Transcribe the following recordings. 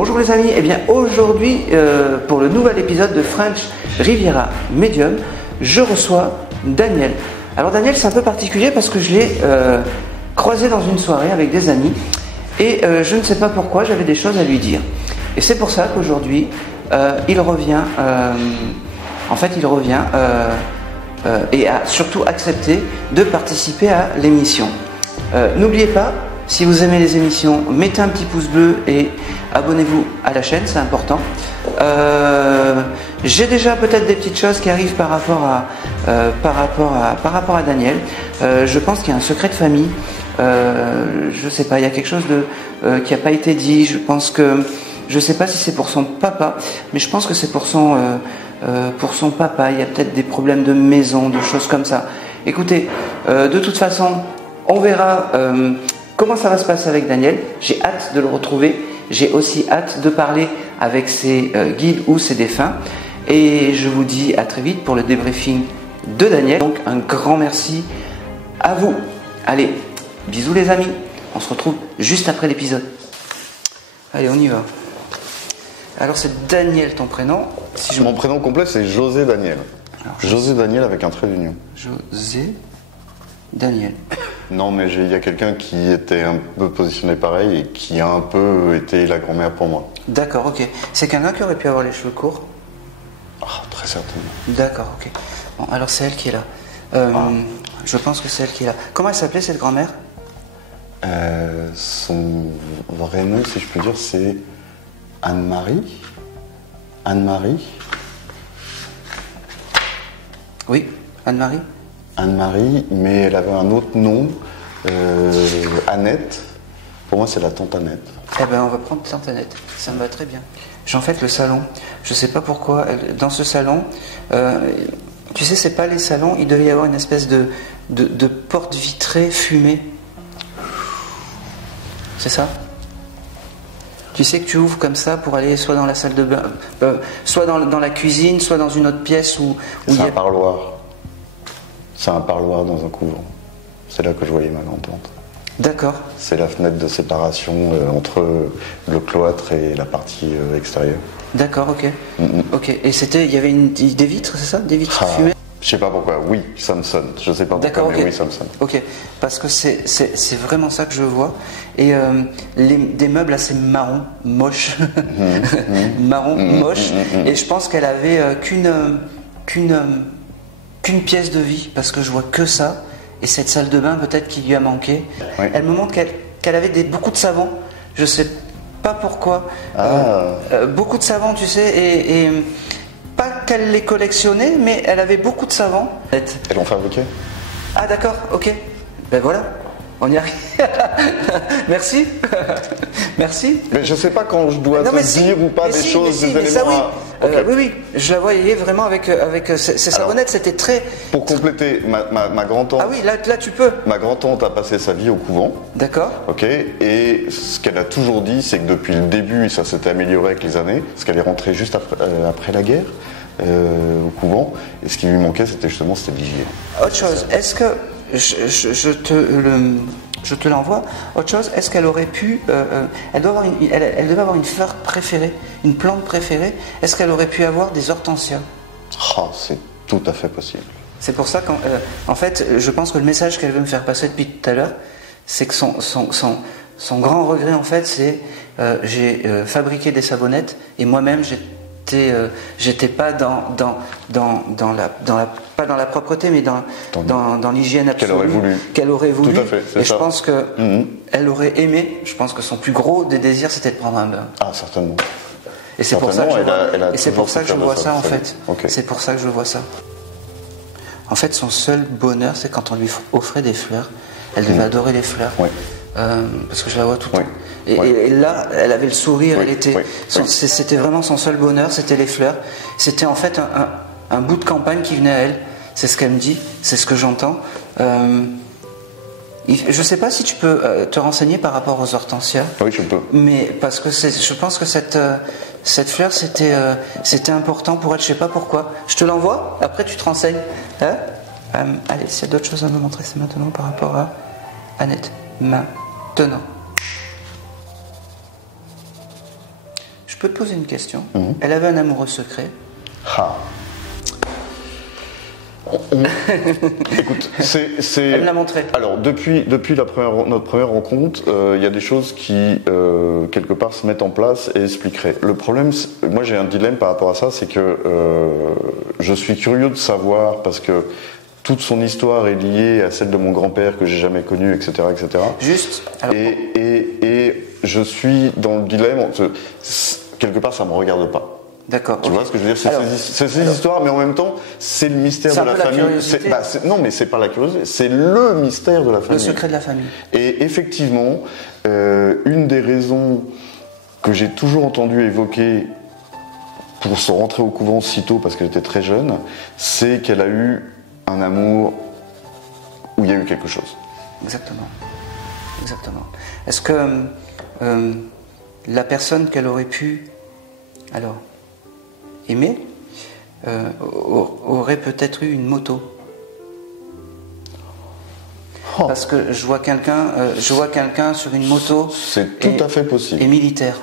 Bonjour les amis, et bien aujourd'hui pour le nouvel épisode de French Riviera Medium, je reçois Daniel. Alors Daniel, c'est un peu particulier parce que je l'ai croisé dans une soirée avec des amis et je ne sais pas pourquoi, j'avais des choses à lui dire. Et c'est pour ça qu'aujourd'hui il revient, et a surtout accepté de participer à l'émission. N'oubliez pas, si vous aimez les émissions, mettez un petit pouce bleu et abonnez-vous à la chaîne, c'est important. J'ai déjà peut-être des petites choses qui arrivent par rapport à Daniel. Je pense qu'il y a un secret de famille. Je sais pas, il y a quelque chose qui n'a pas été dit. Je sais pas si c'est pour son papa, mais je pense que c'est pour son papa. Il y a peut-être des problèmes de maison, de choses comme ça. Écoutez, de toute façon, on verra comment ça va se passer avec Daniel. J'ai hâte de le retrouver. J'ai aussi hâte de parler avec ses guides ou ses défunts. Et je vous dis à très vite pour le débriefing de Daniel. Donc un grand merci à vous. Allez, bisous les amis. On se retrouve juste après l'épisode. Allez, on y va. Alors c'est Daniel ton prénom. Mon prénom complet c'est José Daniel. Alors, José Daniel avec un trait d'union. José Daniel. Non, mais il y a quelqu'un qui était un peu positionné pareil et qui a un peu été la grand-mère pour moi. D'accord, ok. C'est quelqu'un qui aurait pu avoir les cheveux courts? Très certainement. D'accord, ok. Bon, alors c'est elle qui est là. Je pense que c'est elle qui est là. Comment elle s'appelait cette grand-mère? Son vrai nom, si je puis dire, c'est Anne-Marie. Anne-Marie. Oui, Anne-Marie. Anne-Marie, mais elle avait un autre nom, Annette. Pour moi, c'est la tante Annette. Eh ben, on va prendre tante Annette. Ça me va très bien. J'ai en fait le salon. Je sais pas pourquoi. Dans ce salon, tu sais, c'est pas les salons. Il devait y avoir une espèce de porte vitrée fumée. C'est ça? Tu sais que tu ouvres comme ça pour aller soit dans la salle de bain, soit dans la cuisine, soit dans une autre pièce où c'est un parloir. C'est un parloir dans un couvent. C'est là que je voyais ma grand-tante. D'accord. C'est la fenêtre de séparation entre le cloître et la partie extérieure. D'accord, ok. Ok. Et il y avait des vitres, c'est ça? Des vitres fumées? Je sais pas pourquoi. Oui, ça me sonne. Je sais pas pourquoi, mais okay. Oui, ça me sonne. Ok. Parce que c'est vraiment ça que je vois. Et des meubles assez marron, moches. Marron, moche. Et je pense qu'elle avait qu'une pièce de vie, parce que je vois que ça. Et cette salle de bain, peut-être qu'il lui a manqué. Oui. Elle me montre qu'elle avait beaucoup de savon. Je sais pas pourquoi. Beaucoup de savon, tu sais, et pas qu'elle les collectionnait, mais elle avait beaucoup de savon. Elles l'ont fabriqué. Ah d'accord, ok. Ben voilà, on y arrive. Merci. Merci. Mais je sais pas quand je dois dire ou pas des choses, des éléments. Ça, oui. Okay. Oui, je la voyais vraiment avec ces savonnettes, c'était très... Pour compléter, ma grand-tante... Ah oui, là tu peux. Ma grand-tante a passé sa vie au couvent. D'accord. Ok, et ce qu'elle a toujours dit, c'est que depuis le début, et ça s'était amélioré avec les années, parce qu'elle est rentrée juste après la guerre, au couvent, et ce qui lui manquait, c'était l'hygiène. Autre chose, est-ce que... Je te l'envoie. Autre chose, est-ce qu'elle aurait pu... elle devait avoir une fleur préférée, une plante préférée. Est-ce qu'elle aurait pu avoir des hortensias? C'est tout à fait possible. C'est pour ça qu'en fait, je pense que le message qu'elle veut me faire passer depuis tout à l'heure, c'est que son grand regret, en fait, c'est j'ai fabriqué des savonnettes et moi-même, j'étais pas pas dans la propreté, mais dans l'hygiène absolue qu'elle aurait voulu. Tout à fait, et ça. Je pense que elle aurait aimé. Je pense que son plus gros des désirs, c'était de prendre un bain. Ah, certainement. Et c'est pour ça que je vois ça en fait. Okay. C'est pour ça que je vois ça. En fait, son seul bonheur, c'est quand on lui offrait des fleurs. Elle devait adorer les fleurs. Oui. Parce que je la vois tout le temps. Et là, elle avait le sourire. C'était vraiment son seul bonheur, c'était les fleurs. C'était en fait un bout de campagne qui venait à elle. C'est ce qu'elle me dit, c'est ce que j'entends. Je ne sais pas si tu peux te renseigner par rapport aux hortensias. Oui, je peux. Mais parce que je pense que cette fleur, c'était important pour elle. Je ne sais pas pourquoi. Je te l'envoie, après tu te renseignes. Hein? Allez, s'il y a d'autres choses à me montrer, c'est maintenant par rapport à Annette. Maintenant. peux te poser une question. Elle avait un amoureux secret. Ah. Écoute, Elle me l'a montré. Alors, depuis notre première rencontre, il y a des choses qui, quelque part, se mettent en place et expliqueraient. Le problème, moi j'ai un dilemme par rapport à ça, c'est que je suis curieux de savoir, parce que toute son histoire est liée à celle de mon grand-père que j'ai jamais connu, etc., etc. Juste. Alors, et je suis dans le dilemme, quelque part, ça me regarde pas. D'accord. Tu vois ce que je veux dire? C'est ces histoires, mais en même temps, c'est le mystère de la famille. Non, mais c'est pas la curiosité, c'est le mystère de la famille. Le secret de la famille. Et effectivement, une des raisons que j'ai toujours entendu évoquer pour se rentrer au couvent si tôt, parce qu'elle était très jeune, c'est qu'elle a eu un amour où il y a eu quelque chose. Exactement. Exactement. Est-ce que la personne qu'elle aurait pu aimer aurait peut-être eu une moto? Parce que je vois quelqu'un sur une moto. C'est tout à fait possible. Et militaire.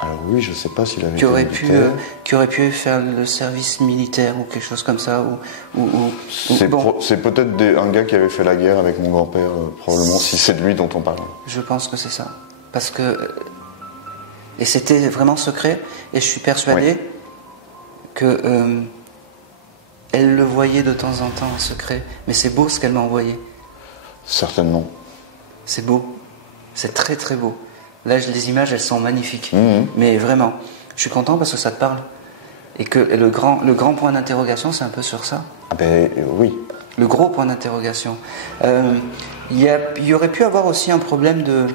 Alors oui, je sais pas s'il avait qui aurait pu faire le service militaire ou quelque chose comme ça. C'est peut-être un gars qui avait fait la guerre avec mon grand-père, probablement, si c'est de lui dont on parle. Je pense que c'est ça. Parce que... Et c'était vraiment secret, et je suis persuadé que elle le voyait de temps en temps en secret. Mais c'est beau ce qu'elle m'a envoyé. Certainement. C'est beau. C'est très très beau. Là, les images, elles sont magnifiques. Mais vraiment, je suis content parce que ça te parle. Et que le grand point d'interrogation, c'est un peu sur ça. Ah ben oui. Le gros point d'interrogation. Il y aurait pu avoir aussi un problème de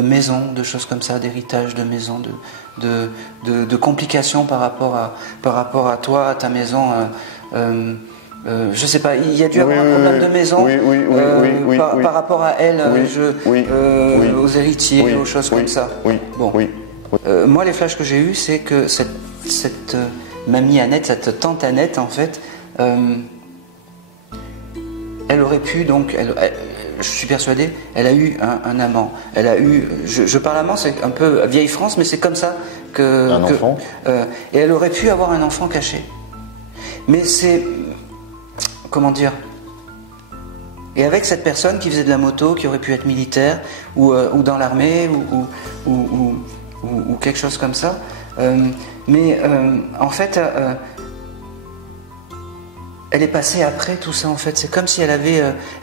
maison, de choses comme ça, d'héritage de maison, de complications par rapport à toi, à ta maison. Je sais pas, il y a dû avoir un problème de maison par rapport à elle, aux héritiers, aux choses comme ça. Moi, les flashs que j'ai eus, c'est que cette mamie Annette, cette tante Annette, en fait, elle aurait pu donc, je suis persuadé, elle a eu un amant. Elle a eu, je parle amant, c'est un peu vieille France, mais c'est comme ça un enfant. Et elle aurait pu avoir un enfant caché. Mais c'est, comment dire, et avec cette personne qui faisait de la moto, qui aurait pu être militaire ou dans l'armée ou quelque chose comme ça. Mais en fait, elle est passée après tout ça en fait. C'est comme si elle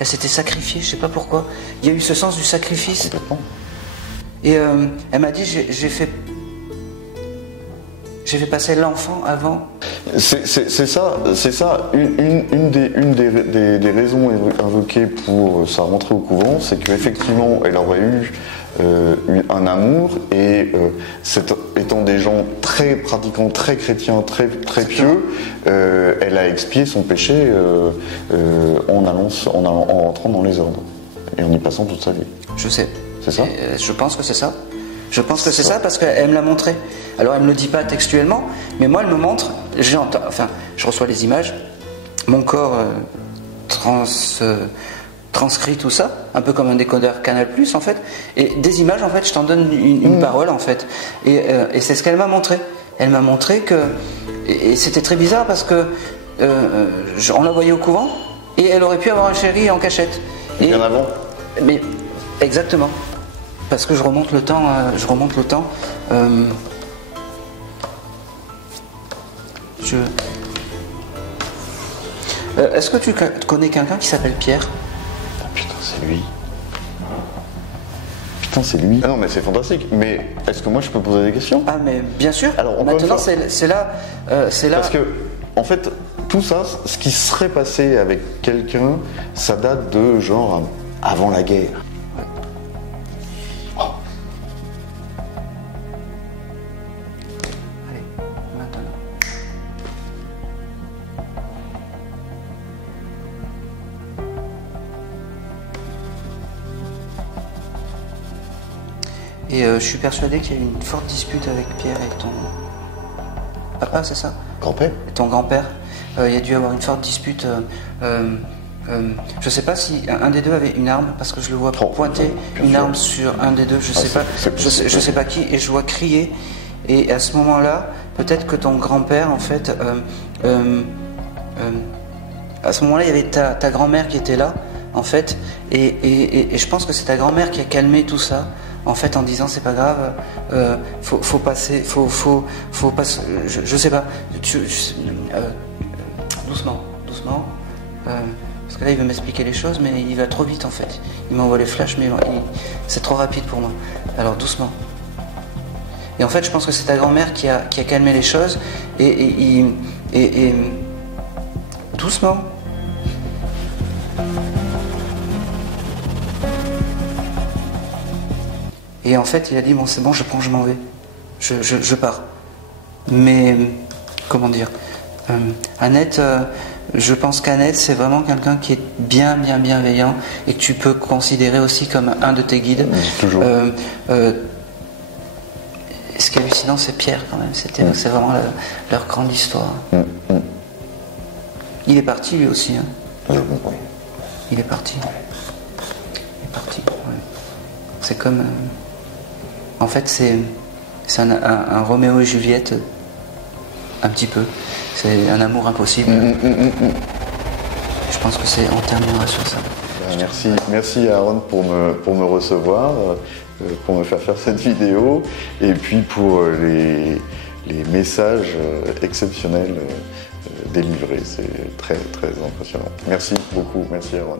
s'était sacrifiée, je sais pas pourquoi. Il y a eu ce sens du sacrifice. Complètement. Et elle m'a dit j'ai fait passer l'enfant avant. C'est ça. Une des raisons invoquées pour sa rentrée au couvent, c'est qu'effectivement, elle aurait eu un amour et étant des gens très pratiquants, très chrétiens, très pieux, elle a expié son péché en rentrant dans les ordres et en y passant toute sa vie. Je sais. C'est ça ? Je pense que c'est ça. Je pense que c'est ça parce qu'elle me l'a montré. Alors elle me le dit pas textuellement, mais moi elle me montre. Je reçois les images, mon corps transcrit tout ça, un peu comme un décodeur Canal+ en fait. Et des images en fait, je t'en donne une parole en fait. Et c'est ce qu'elle m'a montré. Elle m'a montré que et c'était très bizarre parce que on la voyait au couvent et elle aurait pu avoir un chéri en cachette. Bien avant. Mais exactement. Parce que je remonte le temps. Est-ce que tu connais quelqu'un qui s'appelle Pierre ? Ah, putain, c'est lui. Putain, c'est lui. Ah non, mais c'est fantastique. Mais est-ce que moi je peux poser des questions ? Ah, mais bien sûr. Alors, maintenant, c'est là. Parce que, en fait, tout ça, ce qui serait passé avec quelqu'un, ça date de genre avant la guerre. Et je suis persuadé qu'il y a eu une forte dispute avec Pierre et ton papa, c'est ça ? Grand-père ? Et ton grand-père. Il y a dû avoir une forte dispute. Je ne sais pas si un des deux avait une arme, parce que je le vois pointer une arme sur un des deux. Je sais pas qui, et je vois crier. Et à ce moment-là, peut-être que ton grand-père, en fait, à ce moment-là, il y avait ta grand-mère qui était là, en fait, et je pense que c'est ta grand-mère qui a calmé tout ça, en fait, en disant c'est pas grave, faut passer, faut passer, je sais pas, doucement, parce que là il veut m'expliquer les choses, mais il va trop vite en fait. Il m'envoie les flashs, mais c'est trop rapide pour moi. Alors doucement. Et en fait, je pense que c'est ta grand-mère qui a calmé les choses et doucement. Et en fait, il a dit bon, c'est bon, je prends, je m'en vais, je pars. Mais comment dire, Annette, je pense qu'Annette, c'est vraiment quelqu'un qui est bien bienveillant et que tu peux considérer aussi comme un de tes guides. Toujours. Ce qui est hallucinant, c'est Pierre quand même. C'est vraiment leur grande histoire. Il est parti lui aussi. Hein. Je comprends. Il est parti. Ouais. C'est comme. En fait, c'est un Roméo et Juliette, un petit peu. C'est un amour impossible. Je pense que on terminera sur ça. Merci Aaron pour me recevoir, pour me faire cette vidéo, et puis pour les messages exceptionnels délivrés. C'est très très impressionnant. Merci beaucoup, merci Aaron.